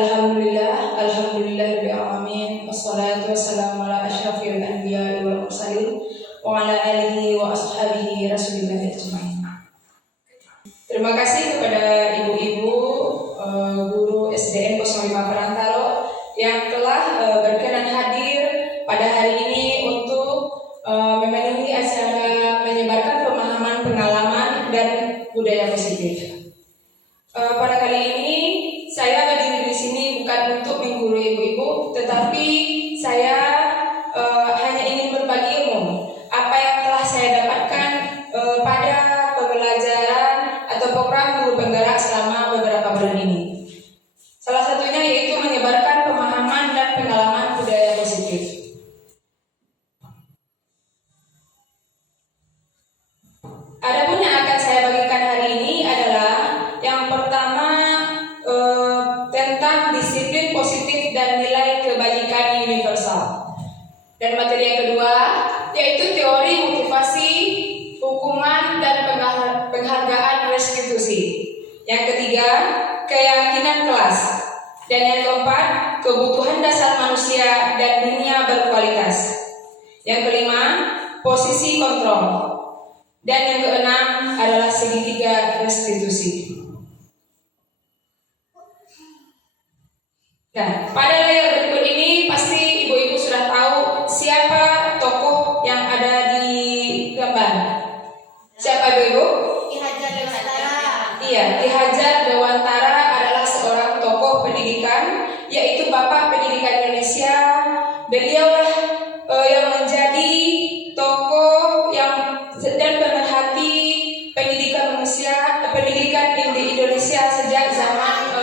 Alhamdulillahirabbil alamin, wassalatu wassalamu ala asyrafil anbiya'i wal mursalin wa ala alihi wa ashabihi rasulillahi ajmain. Terima kasih kepada ibu-ibu guru SDN 05 Perantaro yang telah berkenan hadir pada hari ini untuk memenuhi acara menyebarkan pemahaman, pengalaman dan budaya positif. Pada kali ini saya berdiri di sini bukan untuk menggurui ibu-ibu, tetapi saya hanya ingin berbagi ilmu apa yang telah saya dapatkan pada pembelajaran atau program guru penggerak selama beberapa bulan ini. Salah satunya yaitu menyebarkan pemahaman dan pengalaman budaya positif. Adapun yang akan saya bagikan hari ini adalah yang pertama tentang disiplin positif dan nilai kebajikan universal. Dan materi yang kedua yaitu teori motivasi, hukuman dan penghargaan restitusi. Yang ketiga, keyakinan kelas. Dan yang keempat, kebutuhan dasar manusia dan dunia berkualitas. Yang kelima, posisi kontrol. Dan yang keenam adalah segitiga restitusi. Nah, pada layar berikut ini pasti ibu-ibu sudah tahu siapa tokoh yang ada di gambar. Siapa ibu-ibu? Ki Hajar Dewantara. Iya, Ki Hajar Dewantara adalah seorang tokoh pendidikan, yaitu Bapak Pendidikan Indonesia. Beliaulah yang menjadi tokoh yang dan pemerhati pendidikan manusia, pendidikan di Indonesia sejak zaman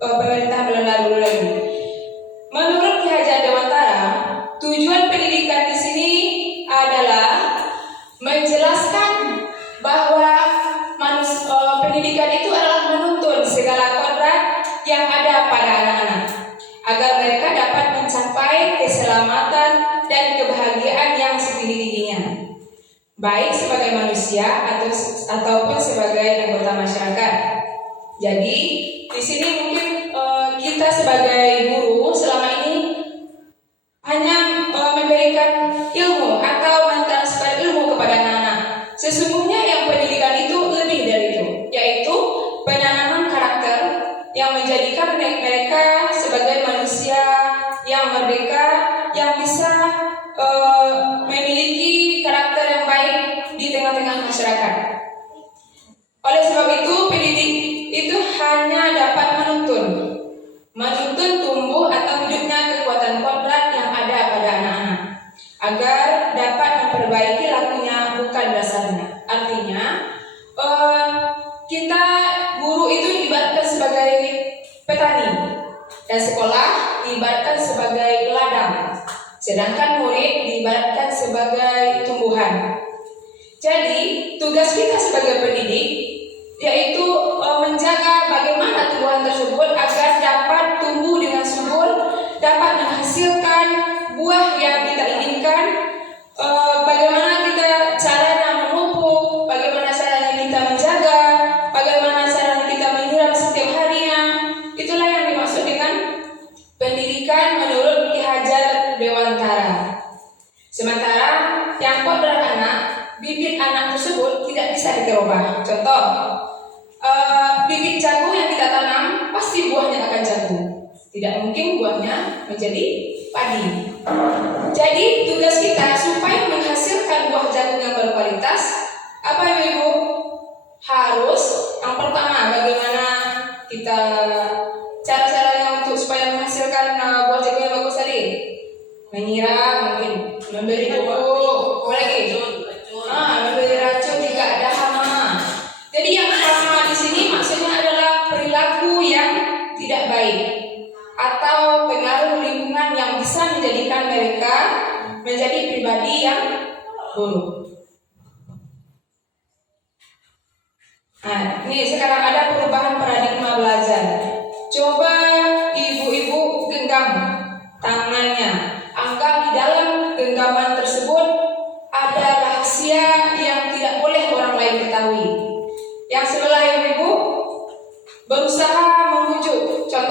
pemerintah Belanda dulu lagi. Menurut Ki Hajar Dewantara, tujuan pendidikan di sini adalah menjelaskan bahwa pendidikan itu adalah menuntun segala kodrat yang ada pada anak-anak agar mereka dapat mencapai keselamatan dan kebahagiaan yang setinggi-tingginya, baik sebagai manusia ataupun sebagai anggota masyarakat. Jadi di sini mungkin kita sebagai guru selama ini hanya memberikan ilmu atau mentransfer ilmu kepada anak-anak. Sesungguhnya yang pendidikan itu lebih dari itu, yaitu penanaman karakter yang menjadikan mereka sebagai manusia yang merdeka, yang bisa memiliki karakter yang baik di tengah-tengah masyarakat. Oleh sebab itu, pendidik itu hanya dapat menuntun tumbuh atau hidupnya kekuatan kodrat yang ada pada anak-anak agar dapat memperbaiki lakunya, bukan dasarnya. Artinya, kita guru itu diibaratkan sebagai petani dan sekolah diibaratkan sebagai ladang, sedangkan murid diibaratkan sebagai tumbuhan. Jadi, tugas kita sebagai pendidik yaitu menjaga bagaimana tumbuhan tersebut agar dapat tumbuh dengan subur, dapat menghasilkan buah yang kita inginkan. Bagaimana kita caranya memupuk, bagaimana caranya kita menjaga, bagaimana caranya kita menyiram setiap harinya. Itulah yang dimaksud dengan pendidikan menurut Ki Hajar Dewantara. Sementara yang kodrat anak, bibit anak tersebut tidak bisa dirubah. Contoh, bibit jagung yang kita tanam pasti buahnya akan jagung. Tidak mungkin buahnya menjadi padi. Jadi tugas kita supaya menghasilkan buah jagung yang berkualitas, apa ibu? Harus yang pertama, bagaimana kita cara-caranya untuk supaya menghasilkan buah jagung yang bagus tadi? Menyiram, mungkin memberi pupuk, apa lagi? Memberi racun jika ada hama. Jadi yang hama di sini maksudnya adalah perilaku yang tidak baik atau pengaruh lingkungan yang bisa menjadikan mereka menjadi pribadi yang buruk. Nah, ini sekarang ada perubahan paradigma belajar. Coba ibu-ibu genggam tangannya. Anggap di dalam genggaman tersebut ada rahasia yang tidak boleh orang lain ketahui. Yang sebelah ibu-ibu berusaha membujuk. Contoh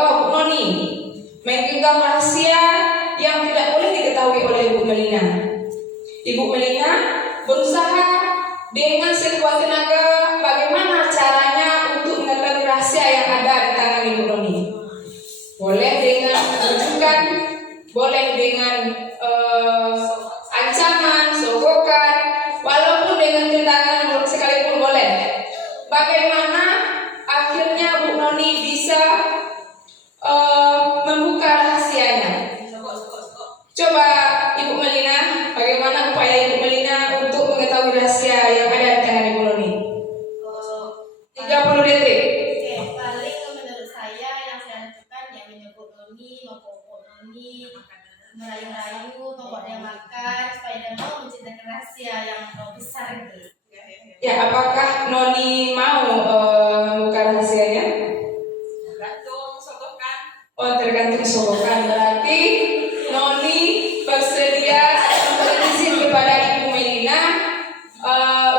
Melina. Ibu Melina berusaha dengan sekuat tenaga bagaimana caranya untuk mengetahui rahasia yang ada di tangan Ibu Noni. Boleh dengan rujukan, boleh dengan ancaman, sogokan, walaupun dengan tendangan sekalipun boleh. Bagaimana akhirnya Bu Noni bisa membuka rahasianya? Coba Ibu Melina, bagaimana upaya Ibu Melina untuk mengetahui rahasia yang ada di tangan Ibu Noni? 30 detik. Oke, paling menurut saya yang saya lakukan ya menyebut Noni, mempokok Noni, merayu-rayu, membuat dia makan supaya dia mau menceritakan rahasia yang besar itu. Ya, apakah Noni mau membuka rahasianya? Tergantung sogokan. Oh, tergantung sogokan. Berarti Noni bersedia memberi izin kepada Ibu Melina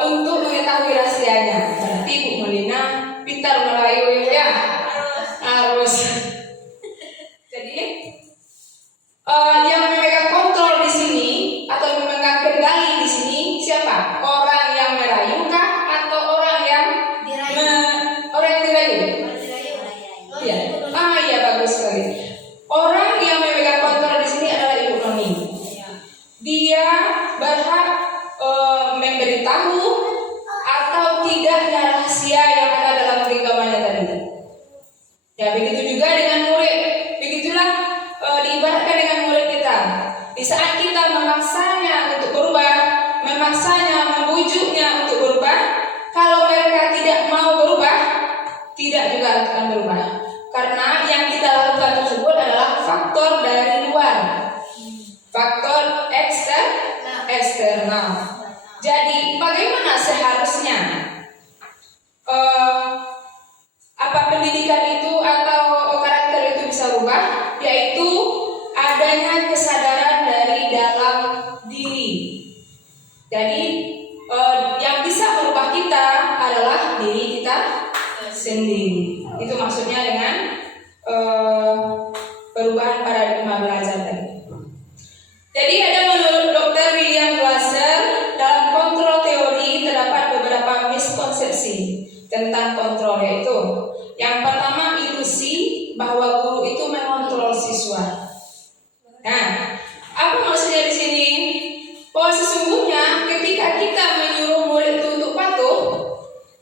untuk mengetahui rahasianya. Berarti Ibu Melina pintar merayu ya. Harus. Jadi yang memegang kontrol di sini atau memegang kendali di sini siapa? Orang yang merayu kah atau orang yang Dirayu. orang yang dirayu? Dirayu. Iya. Iya, bagus sekali. Orang yang memegang kontrol di sini adalah Ibu Noni. Dia berhak memberitahu atau tidaknya rahasia yang ada dalam genggamannya tadi. Ya, begitu juga dengan murid. Begitulah diibaratkan dengan murid kita. Di saat kita memaksanya untuk berubah, memaksanya, membujuknya untuk berubah, kalau mereka tidak mau berubah, tidak juga akan berubah. Karena yang kita lakukan tersebut adalah faktor dari luar, faktor eksternal. Jadi bagaimana seharusnya apa pendidikan itu atau karakter itu bisa berubah? Yaitu adanya kesadaran dari dalam diri. Jadi yang bisa merubah kita adalah diri kita sendiri. Itu maksudnya dengan perubahan paradigma belajar tadi. Jadi ada menurut Dr. William Glasser, dalam kontrol teori terdapat beberapa miskonsepsi tentang kontrol, yaitu yang pertama ilusi bahwa guru itu mengontrol siswa. Nah, apa maksudnya di sini? Bahwa sesungguhnya ketika kita menyuruh murid itu untuk patuh,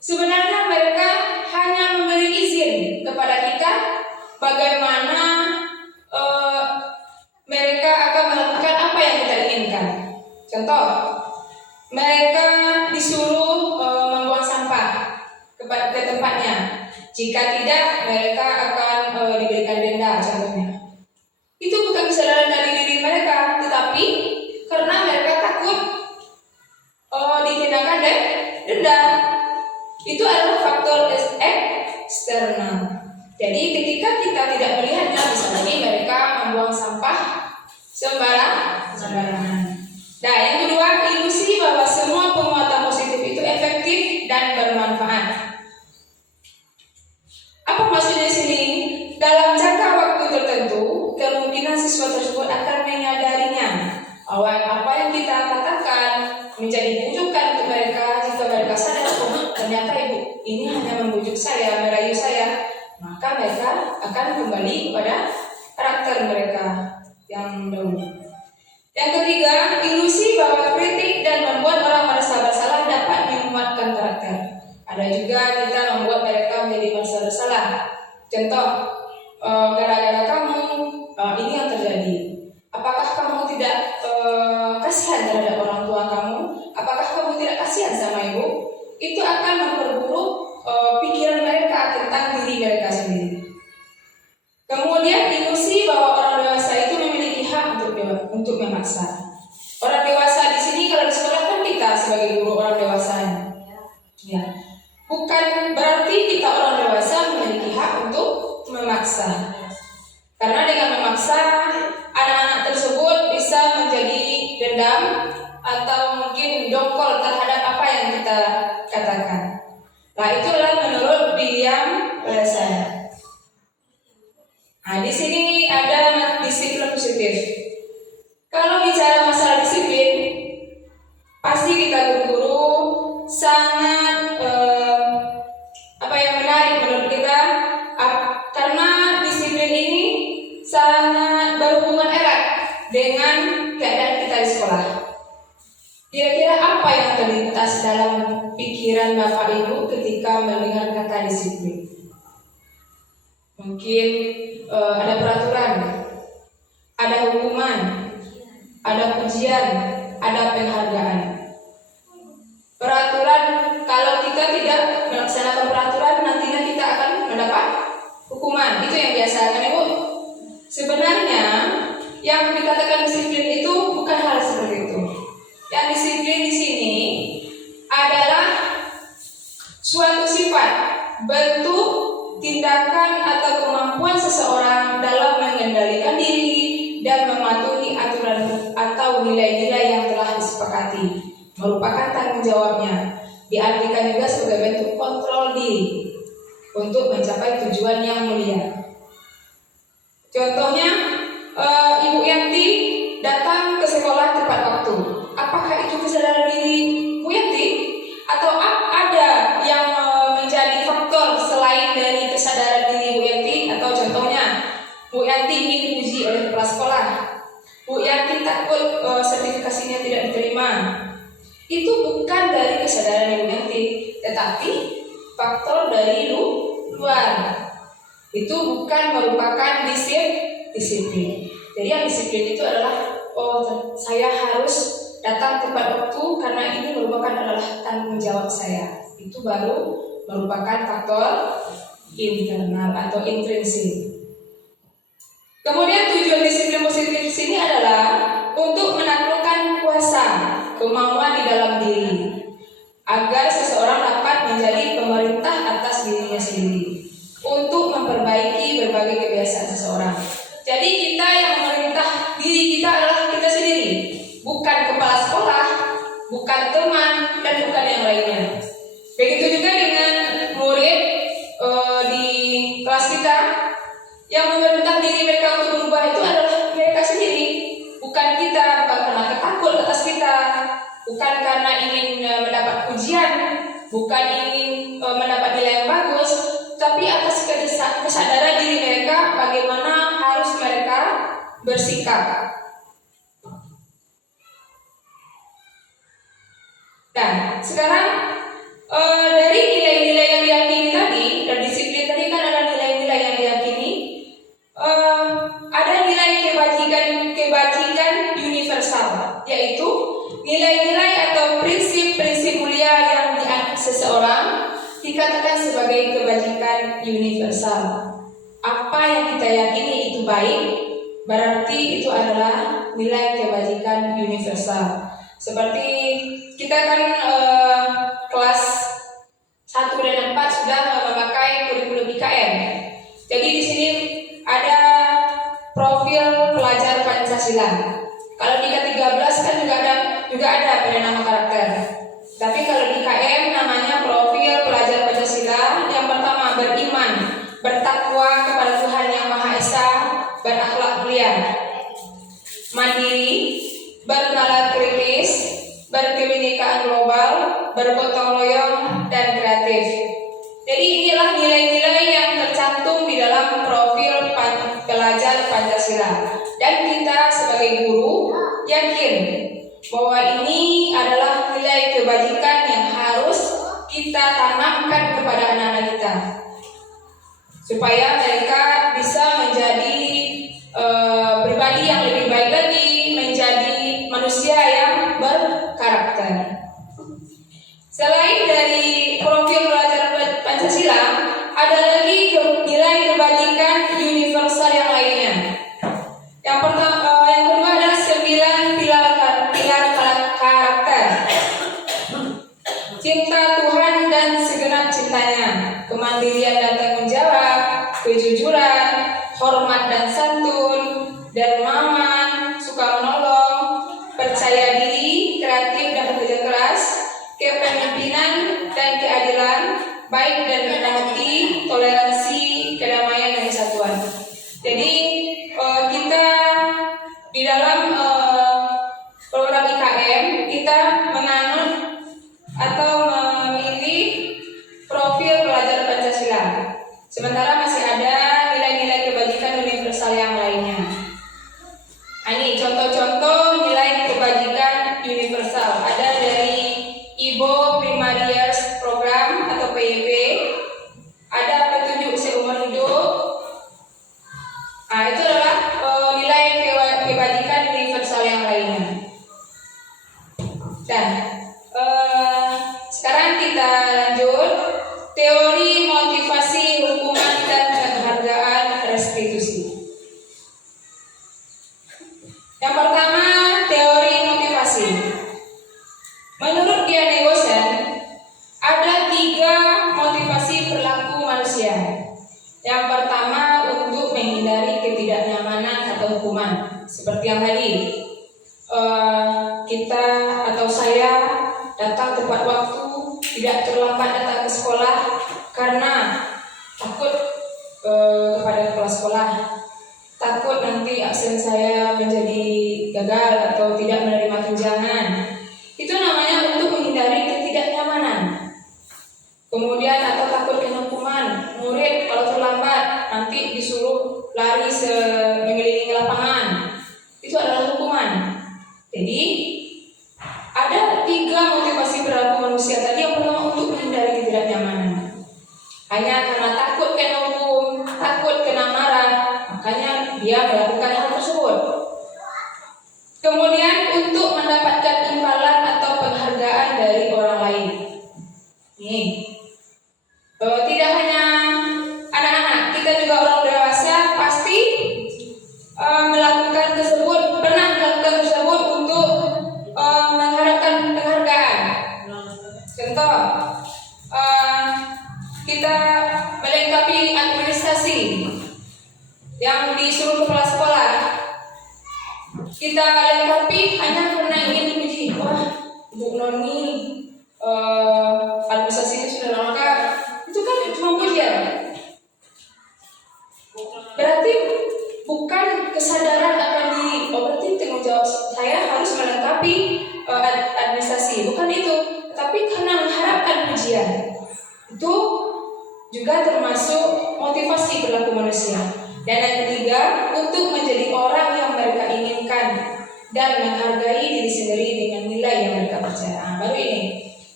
sebenarnya mereka hanya memberi izin kepada kita bagaimana mereka akan melakukan apa yang kita inginkan. Contoh, mereka disuruh membuang sampah ke tempatnya. Jika tidak, mereka akan diberikan denda, contohnya. Itu bukan kesadaran dari diri mereka, tetapi karena mereka takut dikenakan denda. Itu adalah faktor eksternal. Jadi ketika kita tidak melihatnya, misalnya mereka membuang sampah sembarangan. Nah, yang kedua, ilusi bahwa semua penguatan positif itu efektif dan bermanfaat. Apa maksudnya di sini? Dalam jangka waktu tertentu, kemungkinan siswa tersebut akan menyadarinya bahwa apa yang kita katakan menjadi bujukan untuk mereka. Jika mereka sadar, ternyata ibu ini hanya membujuk saya, merayu saya, maka mereka akan kembali kepada karakter mereka yang dahulu. Yang ketiga, ilusi bahwa kritik dan membuat orang merasa bersalah dapat menguatkan karakter. Ada juga kita membuat mereka menjadi merasa bersalah. Contoh, gara-gara kamu ini yang terjadi. Apakah kamu tidak kasihan terhadap orang tua kamu? Apakah kamu tidak kasihan sama ibu? Itu akan memperburuk pikiran mereka tentang diri mereka sendiri. Kemudian ilusi bahwa orang dewasa itu memiliki hak untuk memaksa. Orang dewasa di sini kalau di sekolah kan kita sebagai guru orang dewasa. Ya. Bukan berarti kita orang dewasa memiliki hak untuk memaksa. Karena dengan memaksa anak-anak tersebut bisa menjadi dendam atau mungkin dongkol terhadap apa yang kita katakan. Nah, itulah menurut William Glasser. Nah, di sini ada disiplin positif. Kalau bicara masalah sangat menarik menurut kita, karena disiplin ini sangat berhubungan erat dengan keadaan kita di sekolah. Kira-kira apa yang terlintas dalam pikiran Bapak Ibu ketika mendengar kata disiplin? Mungkin ada peraturan, ada hukuman, ada pujian, ada penghargaan. Peraturan, kalau kita tidak melaksanakan peraturan, nantinya kita akan mendapat hukuman. Itu yang biasa kan Ibu? Sebenarnya yang dikatakan disiplin itu bukan hal seperti itu. Yang disiplin di sini adalah suatu sifat, bentuk, tindakan atau kemampuan seseorang dalam mengendalikan diri dan mematuhi aturan atau nilai-nilai yang telah disepakati, merupakan tanggung jawabnya. Diartikan juga sebagai bentuk kontrol diri untuk mencapai tujuan yang mulia. Contohnya, Ibu Yanti datang ke sekolah tepat waktu. Apakah itu kesadaran diri Bu Yanti? Atau ada yang menjadi faktor selain dari kesadaran diri Bu Yanti? Atau contohnya, Bu Yanti ingin dipuji oleh kepala sekolah, Bu Yanti takut sertifikasinya tidak diterima. Itu bukan dari kesadaran Ibu Yanti, tetapi faktor dari luar. Itu bukan merupakan disiplin. Jadi yang disiplin itu adalah, saya harus datang tepat waktu karena ini merupakan adalah tanggung jawab saya. Itu baru merupakan faktor internal atau intrinsik. Kemudian tujuan disiplin positif di sini adalah untuk menaklukkan kuasa, kemauan di dalam diri, agar seseorang dapat menjadi pemerintah atas dirinya sendiri, untuk memperbaiki berbagai kebiasaan seseorang. Jadi kita yang memerintah diri kita adalah kita sendiri, bukan kepala sekolah, bukan teman, dan bukan yang lainnya. Begitu juga dengan murid di kelas kita, yang memerintah diri mereka untuk berubah itu adalah mereka sendiri, bukan kita, bukan karena takut atas kita, bukan karena ingin mendapat pujian, bukan ingin mendapat nilai yang bagus, tapi atas kesadaran diri mereka bagaimana harus mereka bersikap. Nah, sekarang dari nilai-nilai yang diyakini tadi, dan disiplin tadi kan ada nilai-nilai yang diyakini, ada nilai kebajikan universal, yaitu nilai-nilai atau prinsip-prinsip mulia yang dianut seseorang dikatakan sebagai kebajikan universal. Apa yang kita yakini itu baik, berarti itu adalah nilai kebajikan universal. Seperti kita kan kelas 1 dan 4 sudah memakai kurikulum IKN. Jadi di sini ada profil pelajar Pancasila. Kalau di K13 kan juga ada pada nama karakter. Tapi kalau di IKN namanya profil pelajar Pancasila. Yang pertama, beriman, bertakwa kepada Tuhan Yang Maha Esa, berakhlak mulia, mandiri, bernalar kritis, berkebinekaan global, bergotong royong, dan kreatif. Jadi inilah nilai-nilai yang tercantum di dalam profil pelajar Pancasila. Dan kita sebagai guru yakin bahwa ini adalah nilai kebajikan yang harus kita tanamkan kepada anak-anak kita, supaya mereka bisa menjadi pribadi yang lebih baik lagi, menjadi manusia yang berkarakter. Selain dari profil pelajar Pancasila, ada lagi nilai kebajikan universal yang lainnya. Yang kedua adalah 9 pilar karakter. Cinta Tuhan dan segenap cintanya, kemandirian dan tanggung jawab, kejujuran, hormat dan santun, dermawan, suka menolong, percaya diri, kreatif dan bekerja keras, kepemimpinan dan keadilan, baik dan rendah hati, toleransi, kedamaian dan kesatuan. Jadi kita di dalam program IKM kita menganut atau Sementara masih ada nilai-nilai kebajikan universal yang lainnya. Ini contoh-contoh nilai kebajikan universal. Ada dari Ibo Primarias Program atau PIP. Ada petunjuk seumur hidup. Itu adalah nilai kebajikan universal yang lainnya. Dan sekarang kita lanjut teori motivasi hukuman dan penghargaan restitusi. Yang pertama, teori motivasi. Menurut Dian Egosen, ada 3 motivasi perilaku manusia. Yang pertama, untuk menghindari ketidaknyamanan atau hukuman. Seperti yang tadi, kita atau saya datang tepat waktu, tidak terlambat datang ke sekolah karena takut kepada kepala sekolah, takut nanti absen saya menjadi gagal atau tidak menerima tunjangan. Itu namanya untuk menghindari ketidaknyamanan. Kemudian atau takut kena hukuman, murid kalau terlambat nanti disuruh lari mengelilingi lapangan. Itu adalah hukuman. Jadi ada 3 motivasi perilaku manusia tadi. Yang pertama, untuk menghindari ketidaknyamanan. Hanya karena takut kena hukum, takut kena marah, makanya dia melakukan hal tersebut. Kemudian untuk mendapatkan imbalan atau penghargaan dari orang lain. Nih, tidak hanya anak-anak, kita juga orang dewasa pasti melakukan tersebut, pernah melakukan tersebut untuk mengharapkan penghargaan. Contoh, kita melengkapi administrasi yang disuruh kepala sekolah. Kita lengkapi hanya karena ingin dipuji. Wah, Bu Noni administrasinya sudah lengkap. Itu kan cuma pujian. Berarti bukan kesadaran akan diri. Berarti tanggung jawab saya harus melengkapi administrasi. Bukan itu, tapi karena mengharapkan pujian. Itu juga termasuk motivasi perilaku manusia. Dan yang ketiga, untuk menjadi orang yang mereka inginkan dan menghargai diri sendiri dengan nilai yang mereka percaya. Baru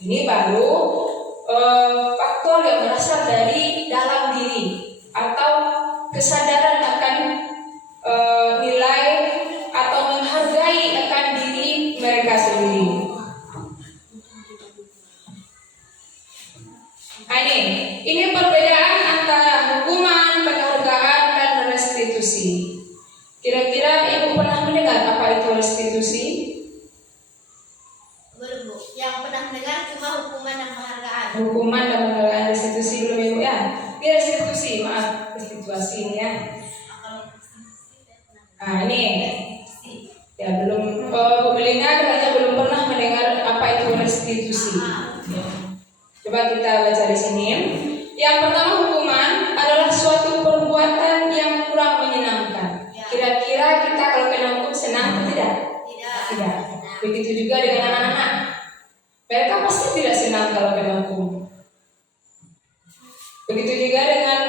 ini baru faktor yang berasal dari dalam diri atau kesadaran akan nilai atau menghargai akan diri mereka sendiri. Ini perbedaan antara hukuman, penghargaan, dan restitusi. Kira-kira Ibu pernah mendengar apa itu restitusi? Belum, Bu. Yang pernah mendengar cuma hukuman dan penghargaan. Hukuman dan penghargaan, restitusi belum Ibu ya? Ini restitusi, maaf, restitusi ini ya. Ini ya belum. Bu Melina katanya belum pernah mendengar apa itu restitusi. Coba kita baca di sini. Yang pertama, hukuman adalah suatu perbuatan yang kurang menyenangkan. Kira-kira kita kalau kena hukum senang atau tidak? Tidak. Begitu juga dengan anak-anak. Mereka pasti tidak senang kalau kena hukum. Begitu juga dengan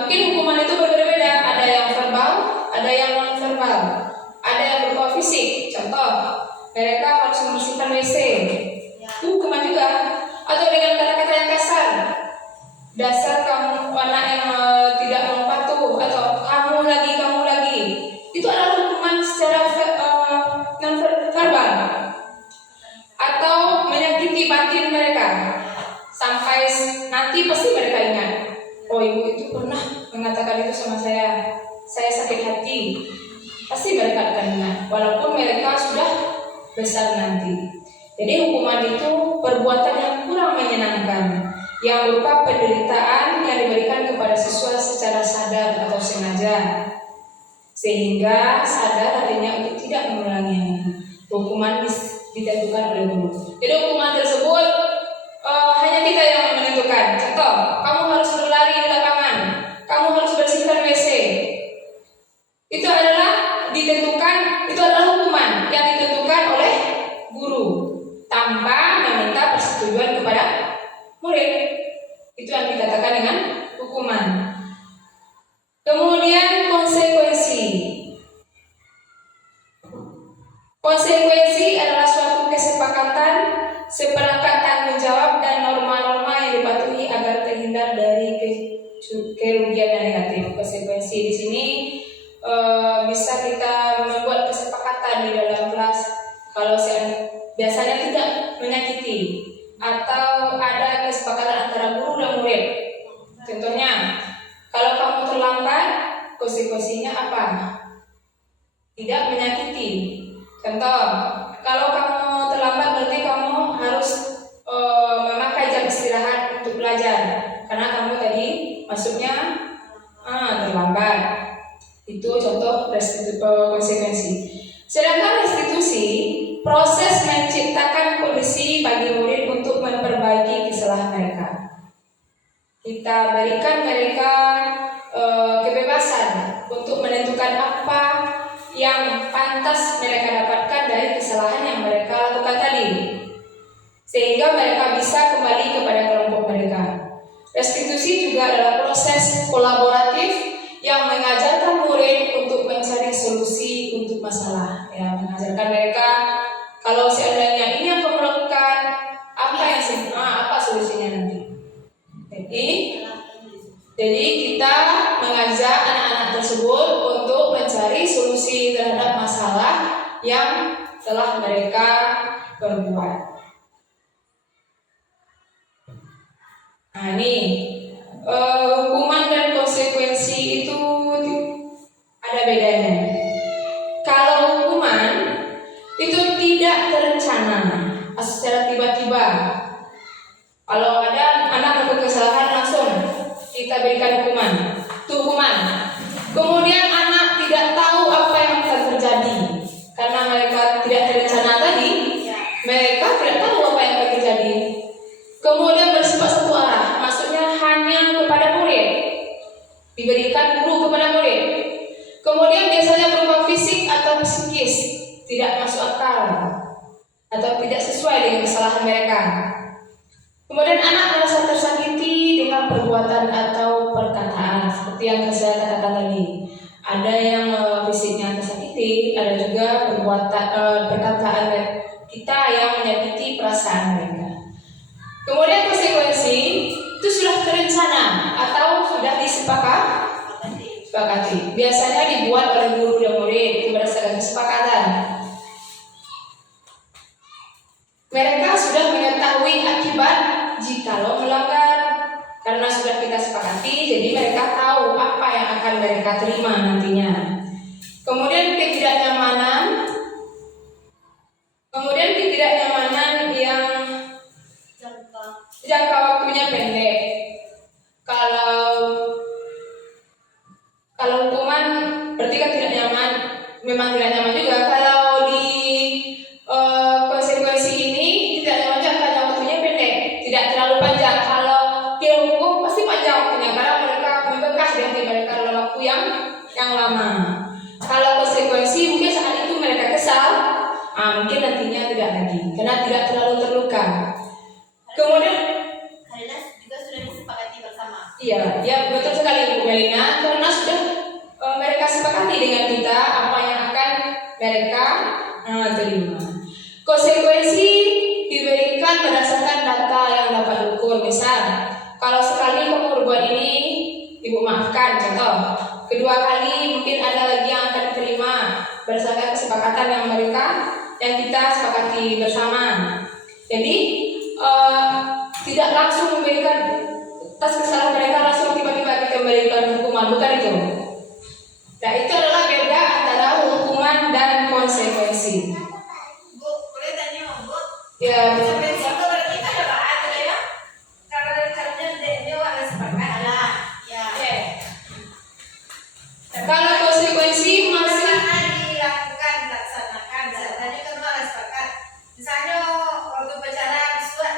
mungkin hukuman itu berbeda-beda. Ada yang verbal, ada yang non verbal, ada yang berupa fisik. Contoh, mereka harus membersihkan WC. Itu hukuman juga. Atau dengan kata-kata yang kasar, dasar kamu anak yang tidak mau patuh, atau kamu lagi, itu adalah hukuman secara non verbal. Atau menyakiti batin mereka sampai nanti pasti mereka ingat, oh ibu itu pernah mengatakan itu sama saya sakit hati. Pasti mereka akan ingat, walaupun mereka sudah besar nanti. Jadi hukuman itu perbuatan yang kurang menyenangkan, yang berupa penderitaan yang diberikan kepada siswa secara sadar atau sengaja, sehingga sadar artinya untuk tidak mengulanginya. Hukuman ditentukan oleh guru. Jadi hukuman tersebut hanya kita yang menentukan. Contoh, kamu harus berlari di lapangan, kamu harus bersihkan WC. Itu adalah ditentukan, itu adalah hukuman yang ditentukan oleh guru tanpa meminta persetujuan kepada murid. Itu yang dikatakan dengan hukuman. Kemudian konsekuensi. Konsekuensi adalah suatu kesepakatan, seperangkat tanggung jawab dan norma-norma yang dipatuhi agar terhindar dari kerugian yang negatif. Konsekuensi di sini bisa kita membuat kesepakatan di dalam kelas kalau biasanya tidak menyakiti atau ada kesepakatan antara guru dan murid. Contohnya, kalau kamu terlambat, konsekuensinya apa? Tidak menyakiti. Contoh, kalau kamu terlambat berarti kamu harus memakai jam istirahat untuk belajar karena kamu tadi masuknya terlambat. Itu contoh konsekuensi. Sedangkan restitusi, proses menciptakan kondisi bagi murid untuk memperbaiki kesalahan mereka. Kita berikan mereka kebebasan untuk menentukan apa yang pantas mereka dapatkan dari kesalahan yang mereka lakukan tadi, sehingga mereka bisa kembali kepada kelompok mereka. Restitusi juga adalah proses kolaboratif yang mengajarkan murid untuk mencari solusi untuk masalah. Ya, mengajarkan mereka kalau seandainya ini yang kamu lakukan, apa solusinya nanti. Jadi kita mengajak anak-anak tersebut untuk mencari solusi terhadap masalah yang telah mereka perbuat. Nah, ini hukuman dan konsekuensi itu ada bedanya. Kalau hukuman itu tidak terencana, secara tiba-tiba. Kalau ada anak melakukan kesalahan langsung kita berikan hukuman. Itu hukuman. Kemudian anak tidak tahu apa yang akan terjadi karena mereka tidak terencana tadi. Mereka tidak tahu apa yang akan terjadi. Kemudian bersifat satu arah, maksudnya hanya kepada murid, diberikan guru kepada murid. Kemudian biasanya berupa fisik atau psikis, tidak masuk akal atau tidak sesuai dengan kesalahan mereka. Kemudian anak merasa tersakiti dengan perbuatan atau perkataan, seperti yang saya katakan tadi. Ada yang fisiknya tersakiti, ada juga perkataan kita yang menyakiti perasaan mereka. Kemudian konsekuensi itu sudah terencana atau sudah disepakati. Biasanya dibuat oleh guru dan murid, itu berdasarkan kesepakatan. Mereka sudah mengetahui akibat jikalau melanggar karena sudah kita sepakati, jadi mereka tahu apa yang akan mereka terima nantinya. Kemudian ketidaknyamanan yang jangka waktunya pendek. Kalau hukuman berarti kan tidak nyaman, memang tidak nyaman juga. Kalau di konsekuensi ini tidak nyaman, jangka waktunya pendek, tidak terlalu panjang. Kalau dihukum pasti panjang waktunya karena mereka membekas di hati mereka dalam waktu yang lama. Kalau konsekuensi mungkin saat itu mereka kesal, mungkin nantinya tidak lagi karena tidak terlalu terluka. Kemudian karena juga sudah disepakati bersama. Iya, betul sekali Bu Melina, karena sudah mereka sepakati dengan kita apa yang akan mereka terima. Konsekuensi diberikan berdasarkan data yang dapat diukur. Misal, kalau sekali kamu berbuat ini, Ibu maafkan, contoh. Kedua kali mungkin ada lagi yang akan diterima berdasarkan kesepakatan yang kita sepakati bersama. Jadi tidak langsung memberikan atas kesalahan mereka langsung tiba-tiba kita memberikan hukuman, bukan itu. Nah, itu adalah beda antara hukuman dan konsekuensi. Bu, boleh tanya Bu? Ya, Konsekuensi itu berarti kan ada ya? Karena dari caranya dia harus sepakat. Ya. Kalau konsekuensi masih dilakukan, dilaksanakan. Tadi kan harus sepakat. Misalnya waktu bicara disuat,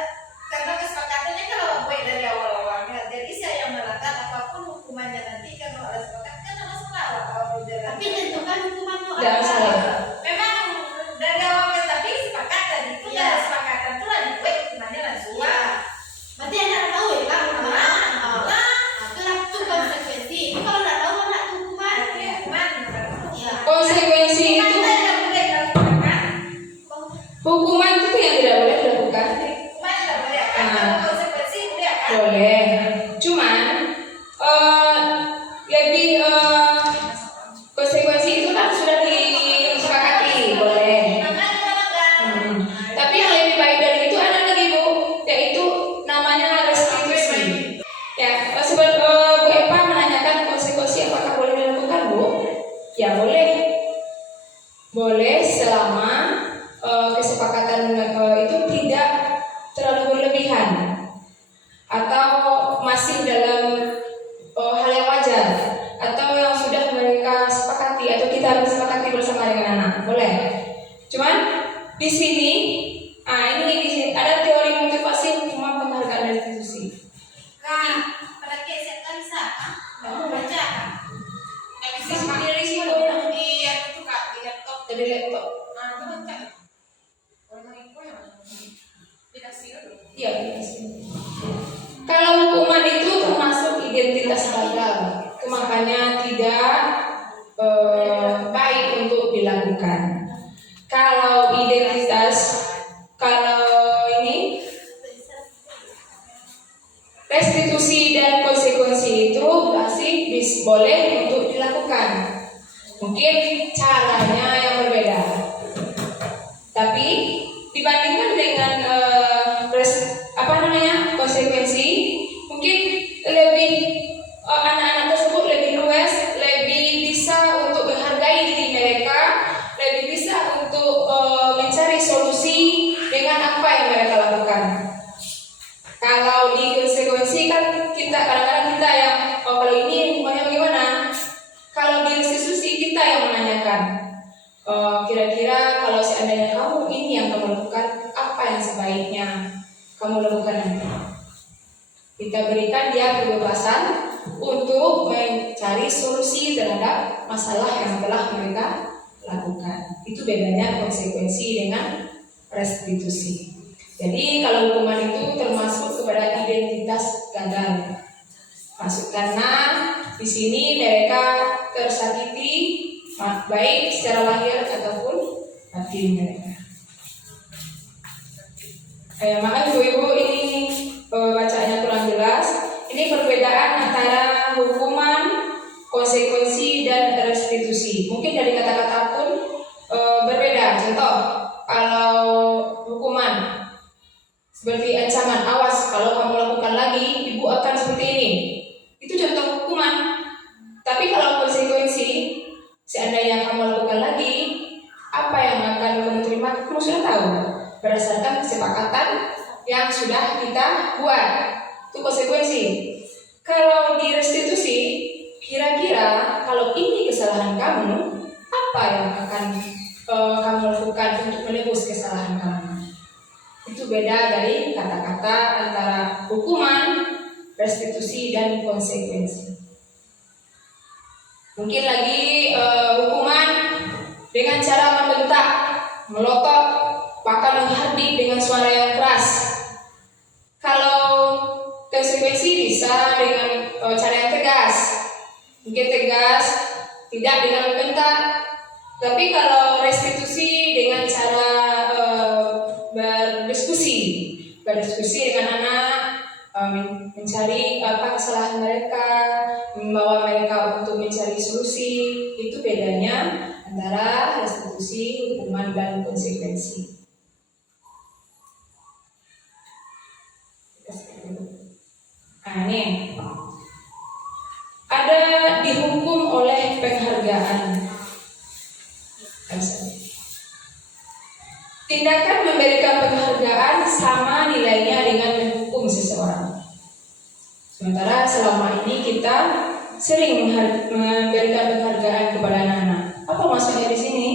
karena kesepakatannya kalau baik dari awal-awalnya. Jadi saya yang melanggar apapun hukumannya nanti kan harus sepakat kan ada masalah. Tapi tentukan hukumannya. tidak masalah. Memang dari awalnya tapi sepakat tadi itu dari kesepakatan itu lah Boleh. Cuman lebih konsekuensi itu kan sudah disepakati, boleh. Tapi yang lebih baik dari itu ada lagi Bu, yaitu namanya restitusi. Ya, seperti Bu Epa menanyakan konsekuensi apakah boleh dilakukan Bu? Ya boleh, boleh selama kesepakatan itu tidak terlalu berlebihan atau masih dalam hal yang wajar atau yang sudah mereka sepakati atau kita sepakati bersama dengan anak, boleh. Cuman di sini, ini di sini ada teori motivasi cuma penghargaan restitusi. Kak, pada keset kan bisa? Mau baca kan? Nggak bisa Di Kak. dari sini Di itu Kak, di laptop. dari laptop. Nah, itu baca. Orang itu ya dikasih dulu. Iya, di sini. Kalau hukuman itu termasuk identitas gagal, itu makanya tidak baik untuk dilakukan. Kalau ini restitusi dan konsekuensi itu masih boleh untuk dilakukan. Mungkin caranya yang berbeda. Tapi dibandingkan dengan konsekuensi, mungkin lebih anak-anak tersebut lebih luas, lebih bisa untuk menghargai diri mereka, lebih bisa untuk mencari solusi dengan apa yang mereka lakukan. Kalau di konsekuensi kan kita kadang-kadang kita yang kalau ini hukumannya bagaimana? Kalau di restitusi kita yang menanyakan, kira-kira kalau seandainya kamu ini yang kamu lakukan, apa yang sebaiknya kamu lakukan nanti? Kita berikan dia kebebasan untuk mencari solusi terhadap masalah yang telah mereka lakukan. Itu bedanya konsekuensi dengan restitusi. Jadi kalau hukuman itu termasuk kepada identitas gagal. Masuk karena di sini mereka tersakiti baik secara lahir ataupun batin mereka. Maaf ibu ini bacanya kurang jelas. Ini perbedaan antara hukuman, konsekuensi dan restitusi. Mungkin dari kata-kata pun berbeda. Contoh, kalau hukuman seperti ancaman, awas kalau kamu lakukan lagi, ibu akan seperti ini. Itu contoh hukuman. Tapi kalau konsekuensi, seandainya kamu lakukan lagi, apa yang akan kamu terima? Kamu sudah tahu berdasarkan kesepakatan yang sudah kita buat. Itu konsekuensi. Kalau di restitusi, kira-kira kalau ini kesalahan kamu, apa yang akan kamu lakukan untuk menebus kesalahan kamu? Itu beda dari kata-kata antara hukuman, restitusi, dan konsekuensi. Mungkin lagi hukuman dengan cara membentak, melotot, bahkan menghardik dengan suara yang keras. Kalau konsekuensi bisa dengan cara yang tegas, mungkin tegas, tidak dengan membentak. Tapi kalau restitusi dengan cara berdiskusi dengan anak, mencari apa kesalahan mereka, membawa mereka untuk mencari solusi. Itu bedanya antara restitusi, hukuman, dan konsekuensi. Ini ada dihukum oleh penghargaan. Tindakan memberikan penghargaan sama nilainya dengan menghukum seseorang. Sementara selama ini kita sering memberikan penghargaan kepada anak-anak. Apa maksudnya di sini?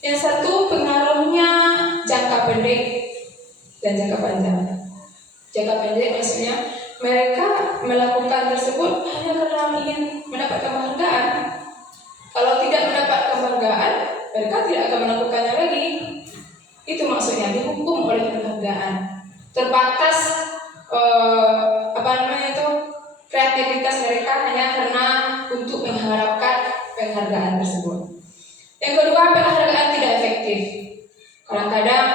Yang satu pengaruhnya jangka pendek dan jangka panjang. Jangka pendek maksudnya mereka melakukan tersebut hanya karena ingin mendapatkan penghargaan. Kalau tidak mendapat penghargaan, mereka tidak akan melakukannya lagi. Itu maksudnya dihukum oleh penghargaan. Terbatas kreativitas mereka hanya karena untuk mengharapkan penghargaan tersebut. Yang kedua, penghargaan tidak efektif. Kadang-kadang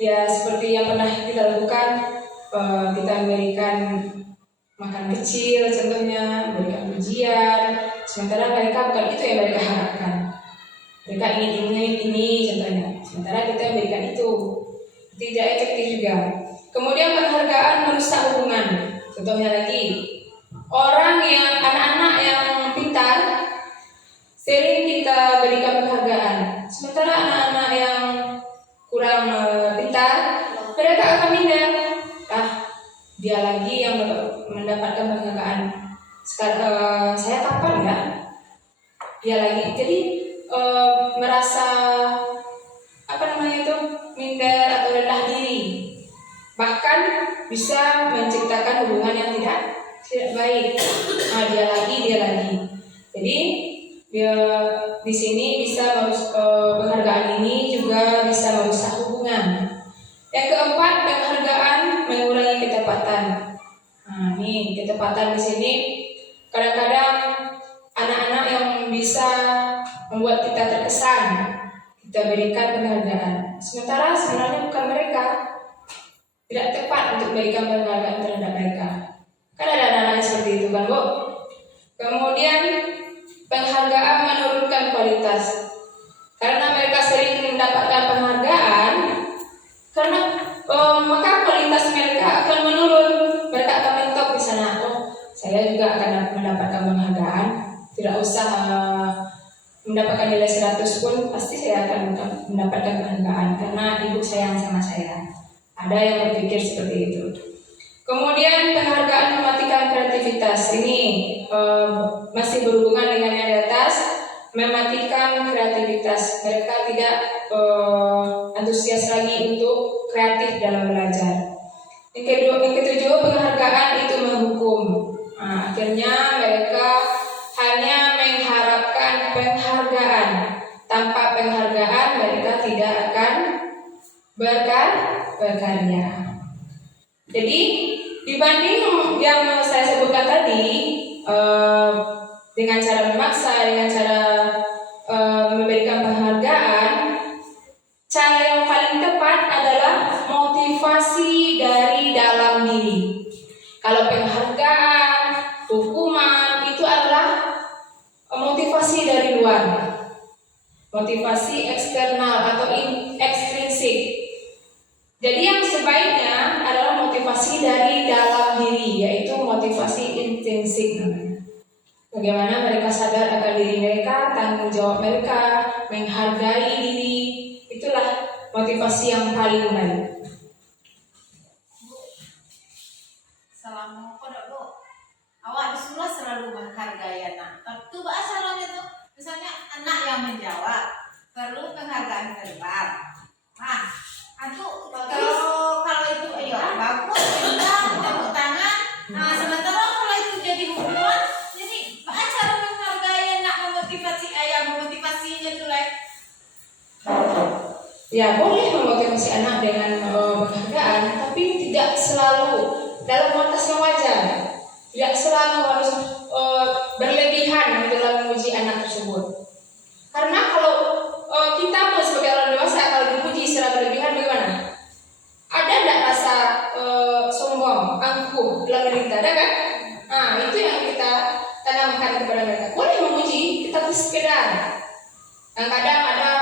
ya seperti yang pernah kita lakukan, kita memberikan makan kecil, contohnya memberikan pujian, sementara mereka bukan itu yang mereka harapkan. Mereka ingin ini contohnya, sementara kita memberikan itu, tidak efektif juga. Kemudian penghargaan merusak hubungan. Contohnya lagi, anak-anak yang pintar sering kita berikan penghargaan, sementara anak-anak yang kurang pintar mereka akan minder. Dia lagi yang mendapatkan penghargaan. Sekarang saya kapan ya? Dia lagi, jadi merasa minder atau rendah diri, bahkan bisa menciptakan hubungan yang tidak baik. Dia lagi. Jadi di sini bisa penghargaan ini juga bisa merusak hubungan. Yang keempat, penghargaan mengurangi ketepatan. Ini ketepatan di sini kadang-kadang anak-anak yang bisa membuat kita terkesan, kita berikan penghargaan. Sementara sebenarnya bukan mereka, tidak tepat untuk berikan penghargaan terhadap mereka. Kan ada anak-anak yang seperti itu kan, Bu? Kemudian penghargaan menurunkan kualitas. Karena mereka sering mendapatkan penghargaan, maka kualitas mereka akan menurun. Mereka akan mentok di sana. Saya juga akan mendapatkan penghargaan. Tidak usah mendapatkan nilai 100 pun pasti saya akan mendapatkan penghargaan karena ibu sayang sama saya. Ada yang berpikir seperti itu. Kemudian penghargaan mematikan kreativitas. Ini masih berhubungan dengan yang di atas, mematikan kreativitas. Mereka tidak antusias lagi untuk kreatif dalam belajar. Yang ketujuh, penghargaan itu menghukum. Akhirnya mereka hanya mengharapkan penghargaan. Tanpa penghargaan mereka tidak akan berkarya. Jadi dibanding yang saya sebutkan tadi, dengan cara memaksa, dengan cara memberikan penghargaan, cara yang paling tepat adalah motivasi dari dalam diri. Kalau penghargaan, hukuman itu adalah motivasi dari luar, motivasi eksternal atau ekstrinsik. Jadi yang sebaiknya adalah motivasi dari dalam diri, yaitu motivasi intrinsik. Bagaimana mereka sadar akan diri mereka, tanggung jawab mereka, menghargai diri, itulah motivasi yang paling baik. Salam kok Bu. Awak disuruh selalu menghargai anak. Tapi tuh caranya tuh, misalnya anak yang menjawab perlu penghargaan verbal. Kalau itu bagus, pintar, tepuk tangan. Sementara kalau itu jadi hubungan, jadi cara menghargai anak, memotivasinya tuh Ya, boleh memotivasi anak dengan penghargaan, tapi tidak selalu dalam batas yang wajar. Tidak selalu harus berlebihan dalam memuji anak tersebut. Karena kalau kita pun sebagai orang dewasa kalau dipuji secara berlebihan bagaimana? Ada tidak rasa sombong, angkuh dalam diri kita, ada kan? Itu yang kita tanamkan kepada mereka. Boleh memuji, tetapi sekedar. Kadang-kadang ada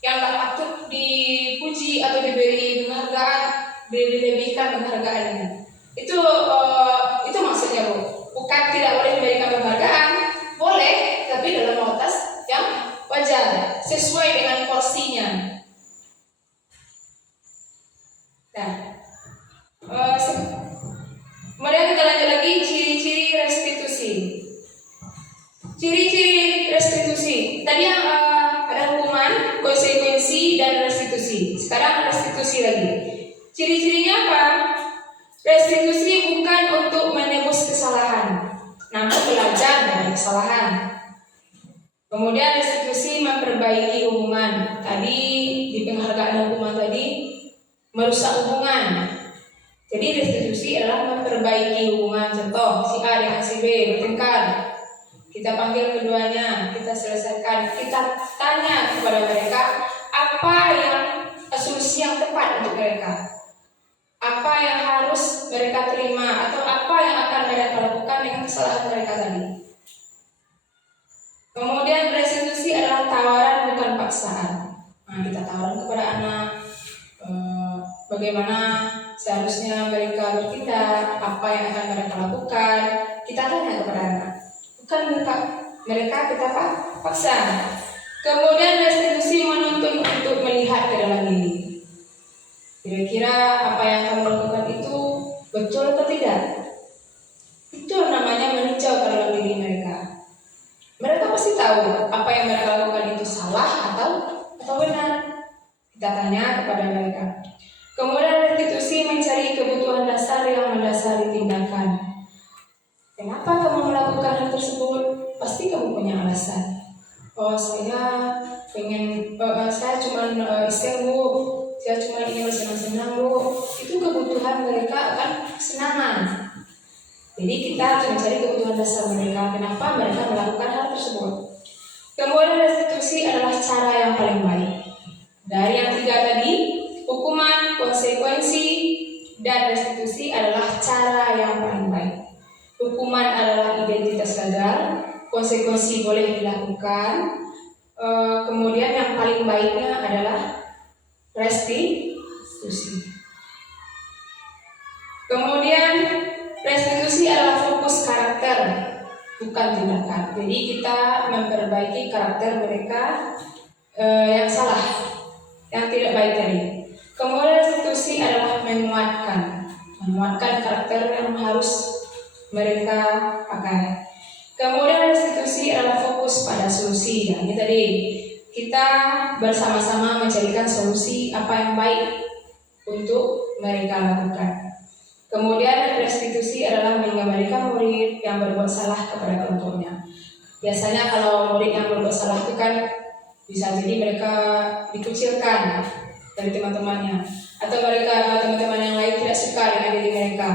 yang tak patut dipuji atau diberi penghargaan, dilebihkan penghargaannya. Itu maksudnya, Bu. Bukan tidak boleh memberikan penghargaan, boleh, tapi dalam batas yang wajar, sesuai dengan porsinya. Kemudian kita lanjut lagi ciri-ciri restitusi. Ciri-ciri restitusi. Tadi yang ada hukuman, konsekuensi, dan restitusi. Sekarang restitusi lagi. Ciri-cirinya apa? Restitusi bukan untuk menebus kesalahan, namun belajar dari kesalahan. Kemudian restitusi memperbaiki hubungan. Tadi di penghargaan hukuman tadi merusak hubungan. Jadi restitusi adalah memperbaiki hubungan. Contoh, si A dengan si B bertengkar. Kita panggil keduanya, kita selesaikan, kita tanya kepada mereka apa yang solusi yang tepat untuk mereka. apa yang harus mereka terima atau apa yang akan mereka lakukan dengan kesalahan mereka tadi. Kemudian restitusi adalah tawaran bukan paksaan. Nah, kita tawaran kepada anak bagaimana seharusnya mereka bertindak, apa yang akan mereka lakukan. Kita tanya kepada anak, bukan mereka kita paksa. Kemudian restitusi menuntun untuk melihat ke dalam diri. Kira-kira apa yang kamu lakukan itu betul atau tidak? Itu namanya meninjau ke dalam diri mereka. Mereka pasti tahu apa yang mereka lakukan itu salah atau benar. Kita tanya kepada mereka. Kemudian restitusi mencari kebutuhan dasar yang mendasari tindakan. Kenapa kamu melakukan hal tersebut? Pasti kamu punya alasan. Oh, saya cuma iseng bu, saya cuma ingin bersenang-senang bu. Itu kebutuhan mereka akan kesenangan. Jadi kita harus mencari kebutuhan dasar mereka. Kenapa mereka melakukan hal tersebut? Kemudian restitusi adalah cara yang paling baik. Dari yang 3 tadi, hukuman, konsekuensi, dan restitusi adalah cara yang paling baik. Hukuman adalah identitas gagal, konsekuensi boleh dilakukan, kemudian yang paling baiknya adalah restitusi. Kemudian restitusi adalah fokus karakter, bukan tindakan. Jadi kita memperbaiki karakter mereka yang salah, yang tidak baik tadi. Kemudian restitusi adalah menguatkan karakter yang harus mereka pakai. Kemudian restitusi adalah fokus pada solusi. Ini tadi kita bersama-sama mencarikan solusi apa yang baik untuk mereka lakukan. Kemudian restitusi adalah mengembalikan murid yang berbuat salah kepada kelompoknya. Biasanya kalau murid yang berbuat salah itu kan bisa jadi mereka dikucilkan dari teman-temannya, atau mereka teman-teman yang lain tidak suka dengan diri mereka.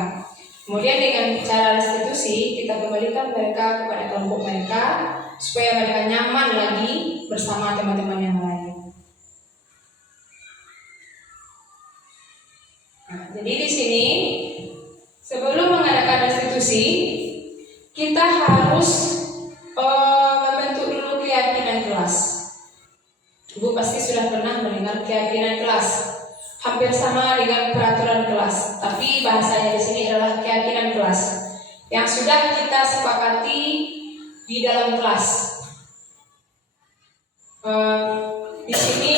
Kemudian dengan cara restitusi kita kembalikan mereka kepada kelompok mereka supaya mereka nyaman lagi bersama teman-teman yang lain. Nah, jadi di sini sebelum mengadakan restitusi kita harus membentuk dulu keyakinan kelas. Ibu pasti sudah pernah mendengar keyakinan kelas. Hampir sama dengan peraturan kelas, tapi bahasanya di sini adalah keyakinan kelas yang sudah kita sepakati di dalam kelas. Di sini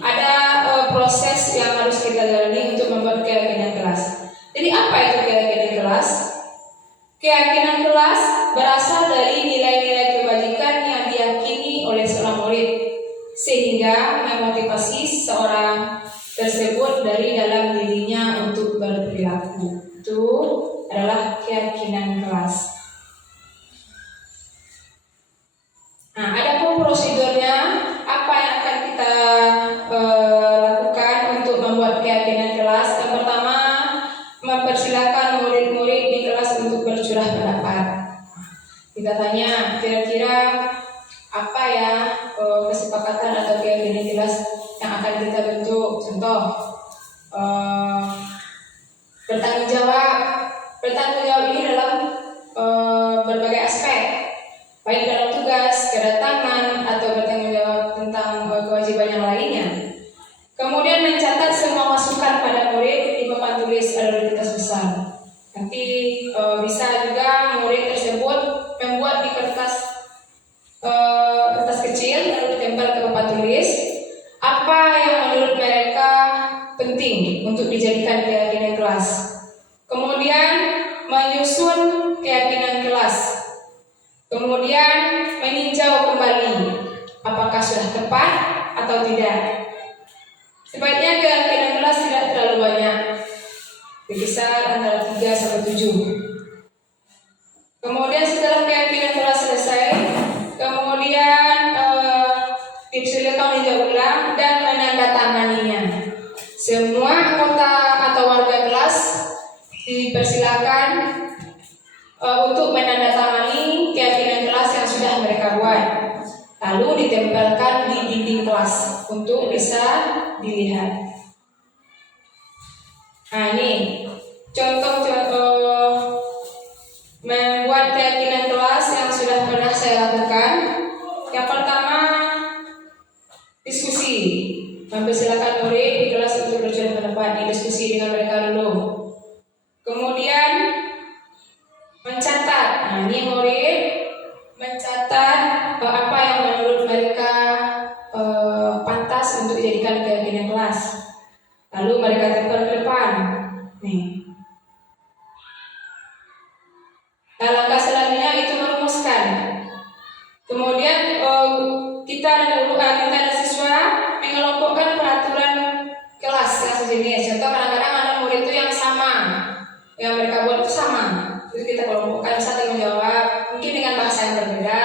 ada proses yang harus kita jalani untuk membuat keyakinan kelas. Jadi apa itu keyakinan kelas? Keyakinan kelas berasal dari nilai-nilai kebajikan yang diyakini oleh seorang murid, sehingga memotivasi seorang tersebut dari dalam dirinya untuk berperilaku. Itu adalah keyakinan kelas. Nah, ada pun prosedurnya, apa yang akan kita lakukan untuk membuat keyakinan kelas. Yang pertama, mempersilakan murid-murid di kelas untuk bercurah pendapat. Kita tanya, kira-kira apa ya kesepakatan atau keyakinan kelas yang akan kita bentuk. Contoh, bertanggung jawab ini dalam berbagai aspek, baik dalam tugas, kedatangan, atau bertanggung jawab tentang kewajiban yang lainnya. Kemudian mencatat semua masukan pada murid di papan tulis prioritas besar. Nanti bisa juga murid tersebut membuat di kertas kecil lalu ditempel ke papan tulis apa yang menurut mereka penting untuk dijadikan keyakinan kelas. Kemudian menyusun keyakinan kelas. Kemudian meninjau kembali apakah sudah tepat atau tidak. Sebaiknya keyakinan kelas tidak terlalu banyak, berkisar antara 3 sampai 7. Kemudian setelah keyakinan kelas selesai, kemudian dipersilakan meninjau ulang dan menandatanganinya. Semua anggota atau warga kelas dipersilakan untuk menandatangani keyakinan kelas yang sudah mereka buat, lalu ditempelkan di dinding kelas untuk bisa dilihat. Nah ini contoh-contoh membuat keyakinan kelas yang sudah pernah saya lakukan. Yang pertama, diskusi. Mempersilakan murid di kelas untuk berjuang pendapat, diskusi dengan mereka dulu. Kemudian mencatat. Nah ini murid mencatat apa yang menurut mereka pantas untuk dijadikan keyakinan kelas. Lalu mereka tempel ke depan. Nih. Nah, langkah selanjutnya itu merumuskan. Kemudian kita dan siswa mengelompokkan peraturan kelas yang sejenis. Contoh kadang-kadang ada murid itu yang sama, yang mereka buat itu sama. Terus kita kelompokkan, bisa tanggung jawab, mungkin dengan bahasa yang berbeda.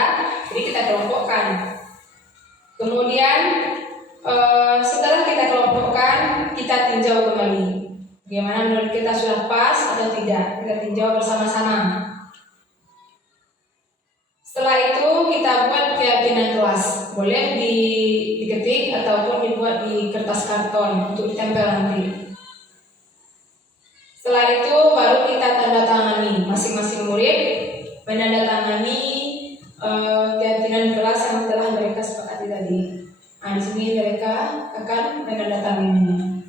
Jadi kita kelompokkan. Kemudian setelah kita kelompokkan, kita tinjau kembali. Bagaimana menurut kita sudah pas atau tidak? Kita tinjau bersama-sama. Setelah itu kita buat keyakinan kelas. Boleh diketik ataupun dibuat di kertas karton untuk ditempel nanti. Setelah itu baru kita tanda tangani. Masing-masing murid menandatangani keyakinan kelas yang telah mereka sepakati tadi. Nah, di sini mereka akan menandatangani.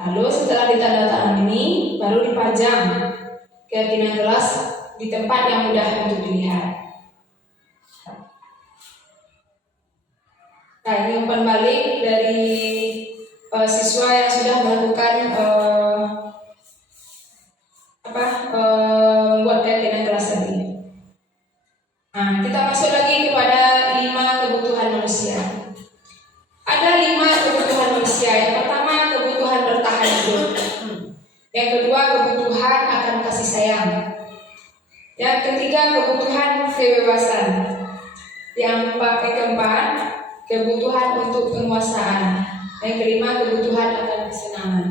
Lalu setelah ditandatangani, baru dipajang keyakinan kelas di tempat yang mudah untuk dilihat. Nah, ini umpan balik dari siswa yang sudah melakukan membuat keyakinan kelas tadi. Nah, kita masuk lagi kepada 5 kebutuhan manusia. Ada 5 kebutuhan manusia. Yang pertama, kebutuhan bertahan hidup. Yang kedua, kebutuhan akan kasih sayang. Yang ketiga, kebutuhan kebebasan. Yang keempat, kebutuhan untuk penguasaan. Yang kelima, kebutuhan akan kesenangan.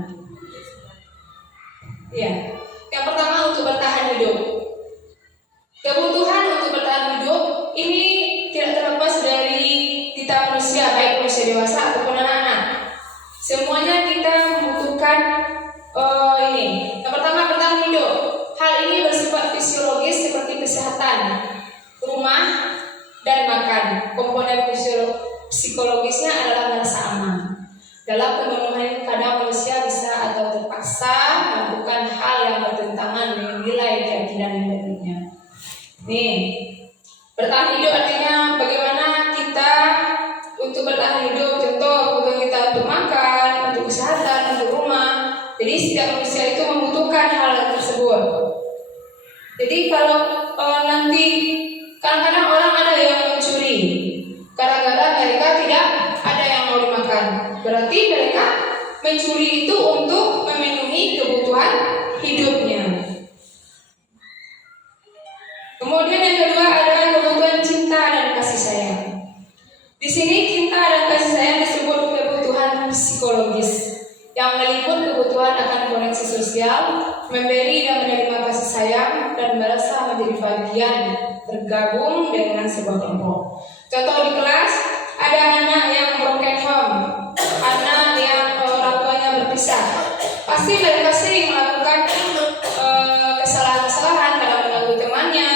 Ya, yang pertama untuk bertahan hidup. Kebutuhan untuk bertahan hidup ini tidak terlepas dari kita manusia, baik manusia dewasa ataupun anak-anak. Semuanya kita membutuhkan ini. Yang pertama, bertahan hidup. Hal ini bersifat fisiologis seperti kesehatan, rumah, dan makan. Komponen psikologisnya adalah merasa aman. Dalam pemenuhan kadang manusia bisa atau terpaksa melakukan hal yang bertentangan dengan nilai keyakinan hidupnya. Nih, bertahan hidup artinya bagaimana kita untuk bertahan hidup. Contoh, kebutuhan kita untuk makan, untuk kesehatan, untuk rumah. Jadi setiap manusia itu membutuhkan hal tersebut. Jadi kalau nanti kadang-kadang orang ada yang mencuri, gara-gara mereka tidak ada yang mau dimakan. Berarti mereka mencuri itu untuk memenuhi kebutuhan hidupnya. Kemudian yang kedua adalah kebutuhan cinta dan kasih sayang. Di sini cinta dan kasih sayang disebut kebutuhan psikologis yang meliput kebutuhan akan koneksi sosial, memberi dan menerima kasih sayang, dan merasa menjadi bagian tergabung dengan sebuah kelompok. Contoh di kelas ada anak yang broken home, anak yang orang tuanya berpisah. Pasti mereka sering melakukan kesalahan-kesalahan, kadang mengganggu temannya,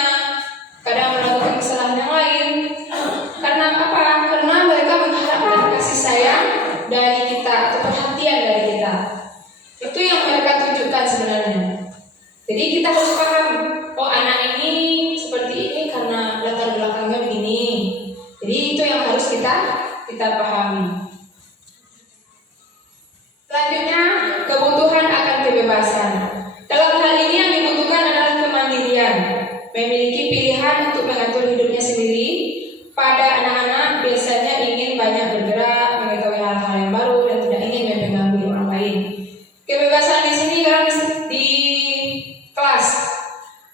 kadang melakukan kesalahan yang lain. Karena apa? Karena mereka mengharapkan kasih sayang dari kita atau perhatian dari kita. Itu yang mereka tunjukkan sebenarnya. Jadi kita harus paham, oh anak ini seperti ini karena latar belakangnya begini. Jadi itu yang harus kita pahami. Selanjutnya, kebutuhan akan kebebasan. Dalam hal ini yang dibutuhkan adalah kemandirian, memiliki pilihan untuk mengatur hidupnya sendiri. Pada anak-anak biasanya ingin banyak bergerak, mengetahui hal-hal yang baru, dan tidak ingin mempengaruhi orang lain. Kebebasan di sini kan di kelas,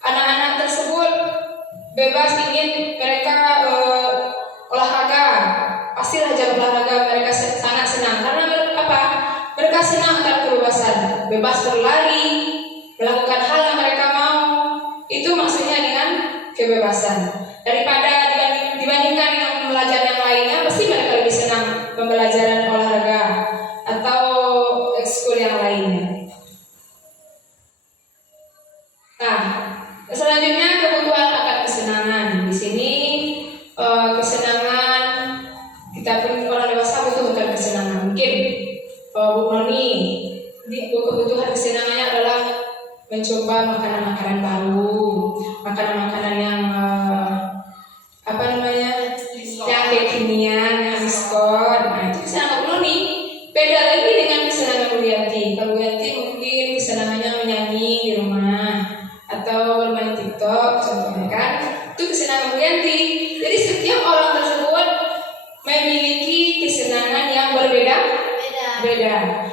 anak-anak tersebut bebas ingin mereka olahraga, pastilah jam olahraga mereka sangat senang. Karena apa? Mereka senang akan kebebasan, bebas berlari, melakukan hal yang mereka mau. Itu maksudnya dengan kebebasan. Daripada dibandingkan dengan pembelajaran yang lainnya, pasti mereka lebih senang pembelajaran olahraga atau Nah, selanjutnya kebutuhan akan kesenangan. Di sini kesenangan kita pun orang dewasa butuhkan kesenangan. Mungkin Bu Noni, kebutuhan kesenangannya adalah mencoba makanan-makanan baru, makanan-makanan yang yang kekinian, yang diskon. Nah, itu kesenangan Bu Noni. Beda lagi dengan kesenangan Bu Yanti. Kalau Bu Yanti mungkin kesenangannya menyanyi di rumah atau bermain TikTok contohnya kan. Itu kesenangan Bu Yanti. Jadi setiap orang tersebut memiliki kesenangan yang berbeda.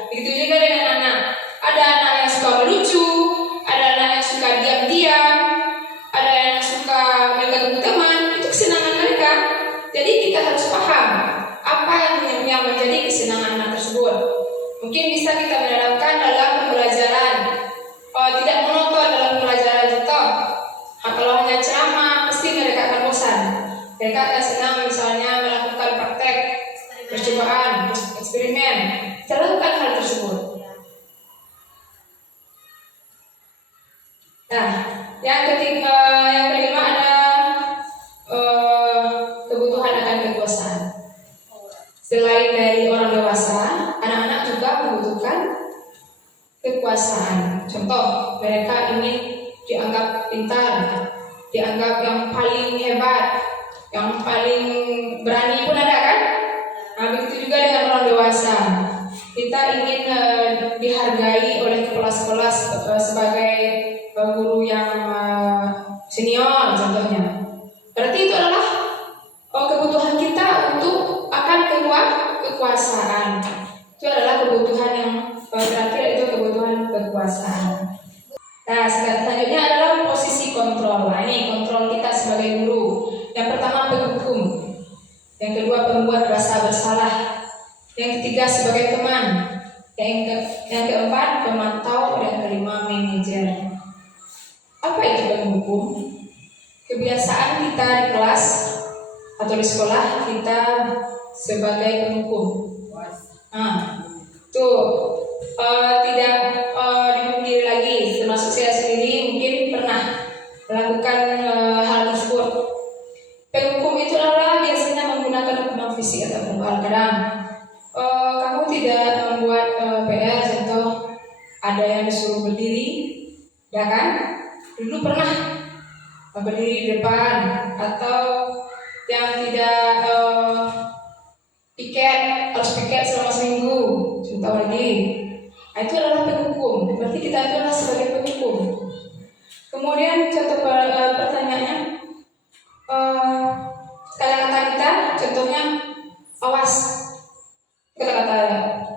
Begitu juga dengan anak. Ada anak yang suka melucu, ada anak yang suka diam-diam, ada yang suka mengganggu teman. Itu kesenangan mereka. Jadi kita harus paham apa yang menjadi kesenangan anak tersebut. Mungkin bisa kita menerapkan dalam pembelajaran. Tidak menonton dalam pembelajaran itu. Kalau hanya ceramah, pasti mereka akan bosan. Mereka akan senang misalnya melakukan praktek, percobaan, eksperimen. Kita lakukan hal tersebut. Nah, yang kelima ada kebutuhan akan kekuasaan. Selain dari orang dewasa, anak-anak juga membutuhkan kekuasaan. Contoh, mereka ingin dianggap pintar, dianggap yang paling hebat, yang paling berani pun ada kan? Nah, begitu juga dengan orang dewasa. Kita ingin dihargai oleh kepala sekolah sebagai guru yang senior contohnya. Berarti itu adalah kebutuhan kita untuk akan kekuasaan. Itu adalah kebutuhan yang terakhir, itu kebutuhan kekuasaan. Nah, selanjutnya adalah posisi kontrol. Nah, ini kontrol kita sebagai guru. Yang pertama penghukum, yang kedua pembuat rasa bersalah, yang ketiga sebagai teman, yang keempat pemantau, dan kelima manajer. Apa itu penghukum? Kebiasaan kita di kelas atau di sekolah kita sebagai penghukum. Nah, tuh tidak dipungkiri lagi, termasuk saya sendiri mungkin pernah melakukan hal tersebut. Penghukum itu adalah biasanya menggunakan hukuman fisik atau verbal. Kadang kamu tidak membuat PR, contoh ada yang disuruh berdiri, ya kan? Dulu pernah berdiri di depan, atau yang tidak harus piket selama seminggu, contoh lagi. Nah, itu adalah penghukum. Berarti kita itu adalah sebagai penghukum. Kemudian contoh pertanyaannya, kata-kata kita, contohnya awas. Kata-kata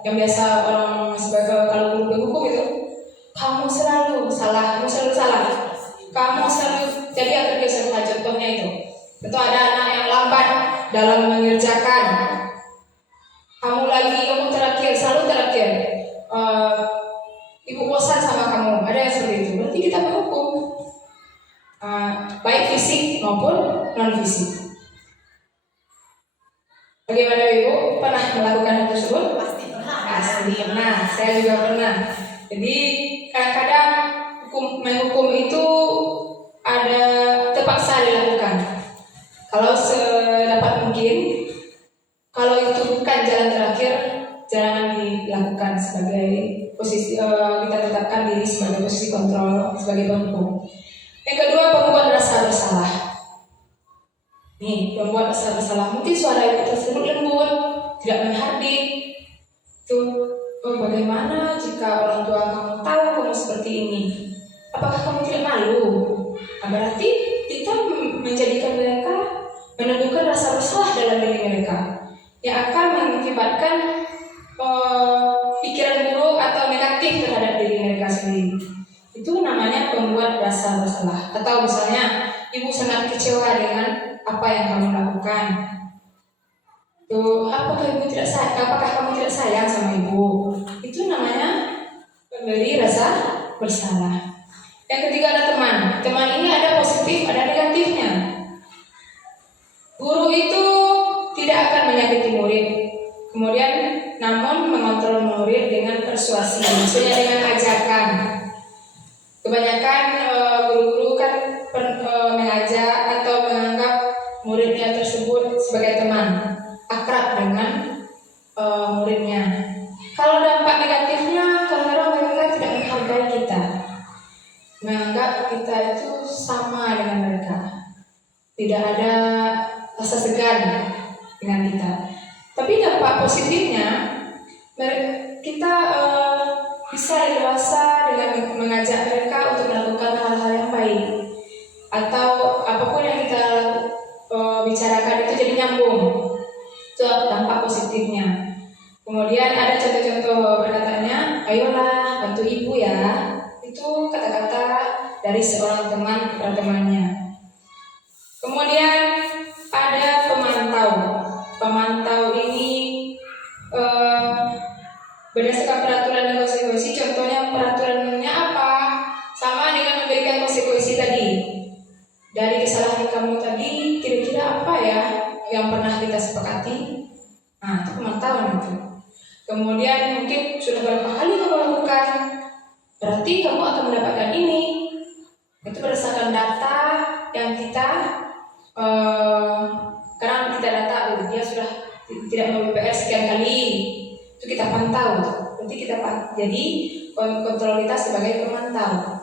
yang biasa orang sebagai kalau penghukum itu, kamu selalu salah, kamu selalu. Jadi akan biasa contohnya itu. Tentu ada anak yang lambat dalam mengerjakan. Kamu terakhir, selalu terakhir. Ibu bosan sama kamu, ada yang seperti itu. Berarti kita menghukum, baik fisik maupun non fisik. Bagaimana Ibu? Pernah melakukan hal tersebut? Pasti pernah. Pasti pernah. Saya juga pernah. Jadi kadang-kadang menghukum itu ada terpaksa dilakukan. Kalau sedapat mungkin, kalau itu bukan jalan terakhir, jangan dilakukan sebagai posisi kita tetapkan diri sebagai posisi kontrol, sebagai penghukum. Yang kedua, pembuat rasa bersalah. Nih, pembuat rasa bersalah. Mungkin suara ibu tersebut lembut, tidak menghardik. Bagaimana jika orang tua kamu tahu kamu seperti ini? Apakah kamu tidak malu? Berarti kita menjadikan mereka menemukan rasa bersalah dalam diri mereka, yang akan mengakibatkan pikiran buruk atau negatif terhadap diri mereka sendiri. Itu namanya pembuat rasa bersalah. Atau misalnya ibu sangat kecewa dengan apa yang kamu lakukan. Apakah kamu tidak sayang sama ibu? Itu namanya memberi rasa bersalah. Yang ketiga ada teman. Teman ini ada positif, ada negatifnya. Guru itu tidak akan menyakiti murid. Kemudian namun mengontrol murid dengan persuasi, maksudnya dengan ajakan. Kebanyakan menganggap kita itu sama dengan mereka, tidak ada rasa segan dengan kita. Tapi dampak positifnya kita bisa dewasa dengan mengajak mereka untuk melakukan hal-hal yang baik, atau apapun yang kita bicarakan itu jadi nyambung. Itu dampak positifnya. Kemudian ada contoh-contoh perkataannya, ayolah bantu ibu ya. Itu kata-kata dari seorang teman kepada temannya. Kemudian ada pemantau. Pemantau ini berdasarkan peraturan dan konsekuensi. Contohnya peraturannya apa? Sama dengan memberikan konsekuensi tadi. Dari kesalahan kamu tadi, kira-kira apa ya yang pernah kita sepakati? Nah, itu pemantauan itu. Kemudian mungkin sudah berapa kali kamu lakukan, berarti kamu akan mendapatkan ini. Itu berdasarkan data yang kita karena kita data dia sudah tidak mau BPR sekian kali, itu kita pantau. Berarti kita jadi kontrol kita sebagai pemantau.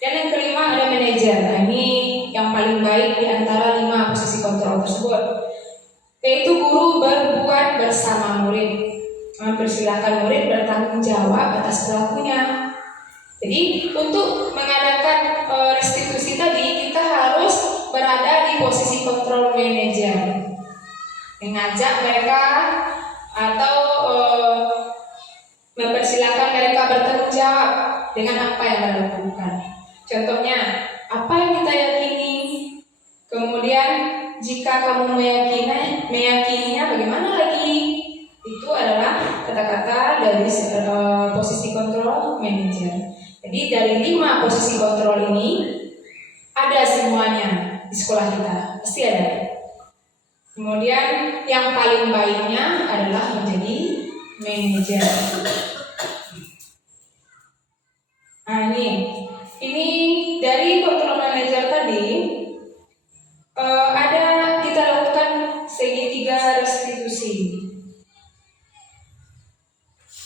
Dan yang kelima ada manajer. Nah, ini yang paling baik di antara 5 posisi kontrol tersebut, yaitu guru berbuat bersama murid. Mempersilahkan murid bertanggung jawab atas pelakunya. Jadi untuk mengadakan restitusi tadi, kita harus berada di posisi kontrol manajer, mengajak mereka atau mempersilahkan mereka bertanggung jawab dengan apa yang mereka lakukan. Contohnya, apa yang kita yakini, kemudian jika kamu meyakininya bagaimana lagi? Itu adalah kata-kata dari posisi kontrol manajer. Jadi dari 5 posisi kontrol ini ada semuanya di sekolah kita, pasti ada. Kemudian yang paling baiknya adalah menjadi manajer. Nah ini dari kontrol manajer tadi ada kita lakukan segitiga restitusi.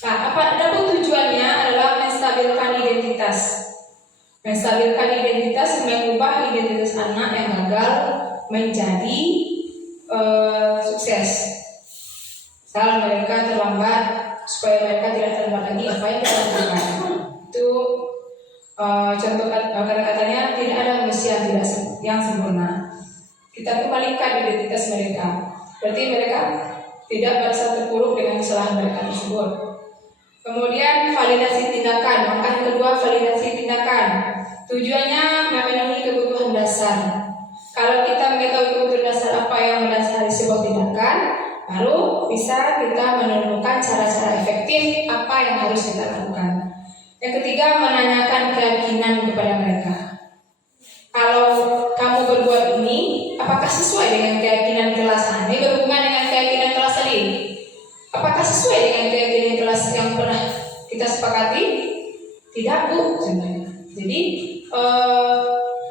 Nah, adapun tujuannya adalah menstabilkan identitas. Menstabilkan identitas, mengubah identitas anak yang gagal menjadi sukses. Misal mereka terlambat, supaya mereka tidak terlambat lagi, apa yang kita lakukan? Itu contoh kata-katanya, tidak ada manusia yang sempurna. Kita kembalikan identitas mereka. Berarti mereka tidak merasa terpuruk dengan kesalahan mereka tersebut. Kemudian validasi tindakan. Maka yang kedua, validasi tindakan. Tujuannya memenuhi kebutuhan dasar. Kalau kita mengetahui kebutuhan dasar apa yang mendasari sebuah tindakan, baru bisa kita menemukan cara-cara efektif apa yang harus kita lakukan. Yang ketiga, menanyakan keyakinan kepada mereka. Kalau kamu berbuat ini, apakah sesuai dengan keyakinan kelas? Ini berhubungan dengan keyakinan kelas tadi. Apakah sesuai dengan keyakinan kelas yang pernah kita sepakati? Tidak, Bu. Jadi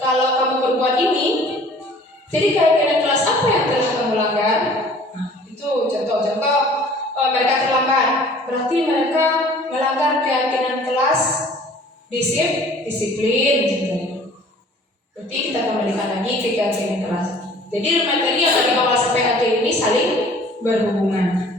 kalau kamu berbuat ini, jadi keyakinan kelas apa yang telah kamu langgar? Nah, itu contoh-contoh mereka terlambat. Berarti mereka melanggar keyakinan kelas disiplin. Berarti kita kembalikan lagi ke keyakinan kelas. Jadi materi yang dari awal sampai akhir ini saling berhubungan.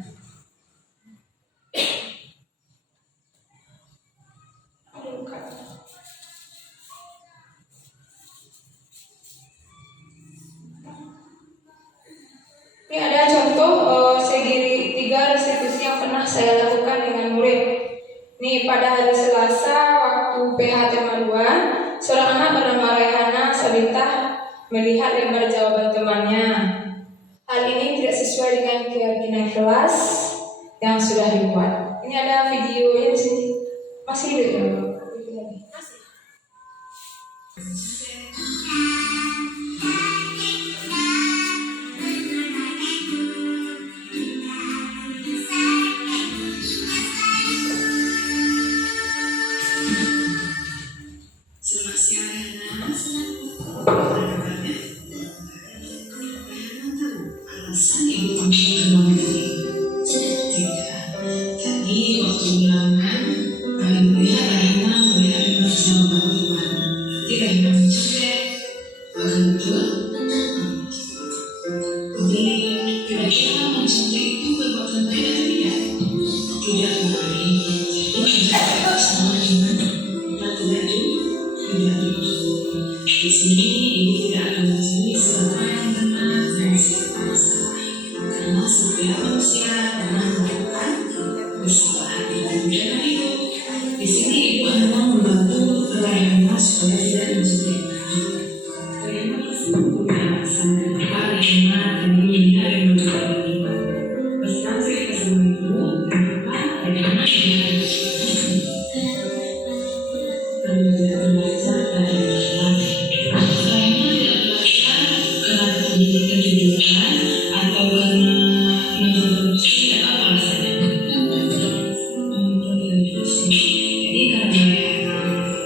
Ini ada contoh segitiga restitusi yang pernah saya lakukan dengan murid. Ini pada hari Selasa waktu PH tema 2, seorang anak bernama Rehana Sabita melihat lembar jawaban temannya. Hal ini tidak sesuai dengan keyakinan kelas yang sudah dibuat. Ini ada videonya di sini. Masih hidup ya? Masih. Alasan ibu pergi ke luar negeri? Tidak. Tadi waktu ulangan, kami melihat Rehana melihat lembar jawaban teman. tidak tertutup. Di sini ibu tidak akan mencuri siapa yang benar dan siapa yang salah, karena setiap manusia pernah melakukan kesalahan. Dan karena itu, di sini ibu hanya membantu Rayana supaya tidak mencintai Tuhan. Rayana pasti punya alasan kenapa Rayana tadi melihat dan mencoba Tuhan. Bersenang cerita sama ibu, kenapa Rayana tidak belajar dari Tuhan. Rayana tidak belajar karena kejujuran atau karena menurut tidak apa alasannya. Jadi karena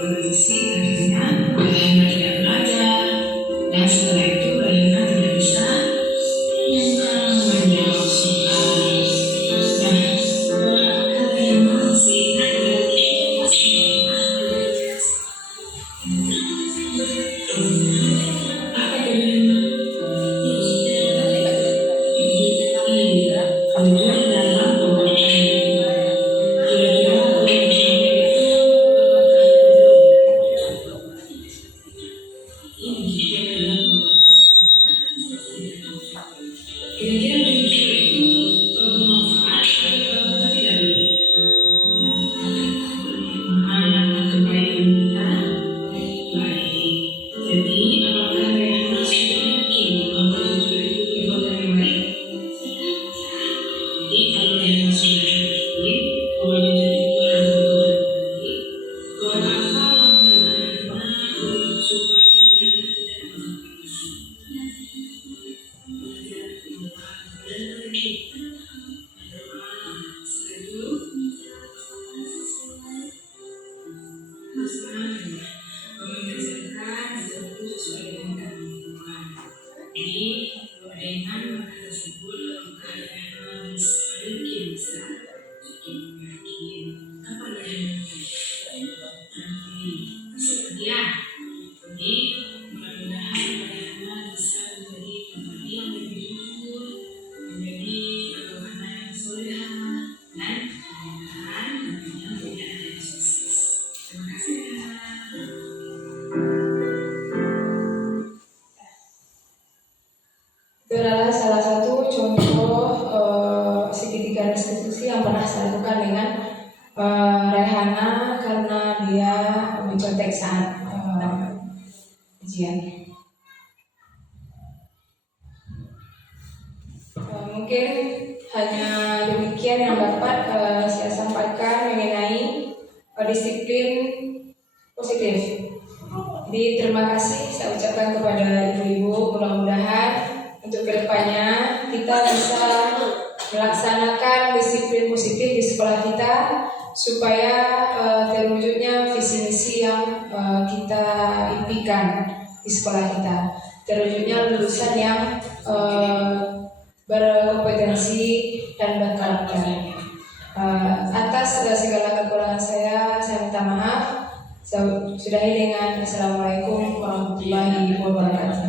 berisi akhirnya Rayana tidak belajar, dan setelah itu Rayana tidak bisa menjawab soal. Nah, Rayana masih apa judulnya? Jujur dalam pembacaan. Kira-kira jujur itu bermanfaat atau tidak? Bermanfaat kebaikan kita? Baik. Jadi apakah Rayana sudah yakin bahwa jujur itu perbuatan yang baik? Jadi kalau Rayana sudah yakin bahwa jujur itu adalah perbuatan yang baik, buat apa langkah Rayana supaya Rayana tidak melakukan? Jadi mudah-mudahan Rayana bisa menjadi pribadi yang lebih jujur, menjadi anak yang solehah, dan mudah-mudahan nantinya menjadi anak yang sukses. Terima kasih Rayana. Itu adalah salah satu contoh segitiga restitusi yang pernah saya lakukan dengan Rayhana karena dia mencontek saat ujian. Mungkin hanya demikian yang dapat saya sampaikan mengenai disiplin positif. Jadi terima kasih saya ucapkan kepada ibu-ibu, mudah-mudahan untuk kedepannya kita bisa melaksanakan disiplin positif di sekolah kita supaya terwujudnya visi misi yang kita impikan di sekolah kita, terwujudnya lulusan yang berkompetensi dan berkarakter. Atas segala kekurangan saya minta maaf. Saya sudahi dengan Assalamualaikum warahmatullahi wabarakatuh.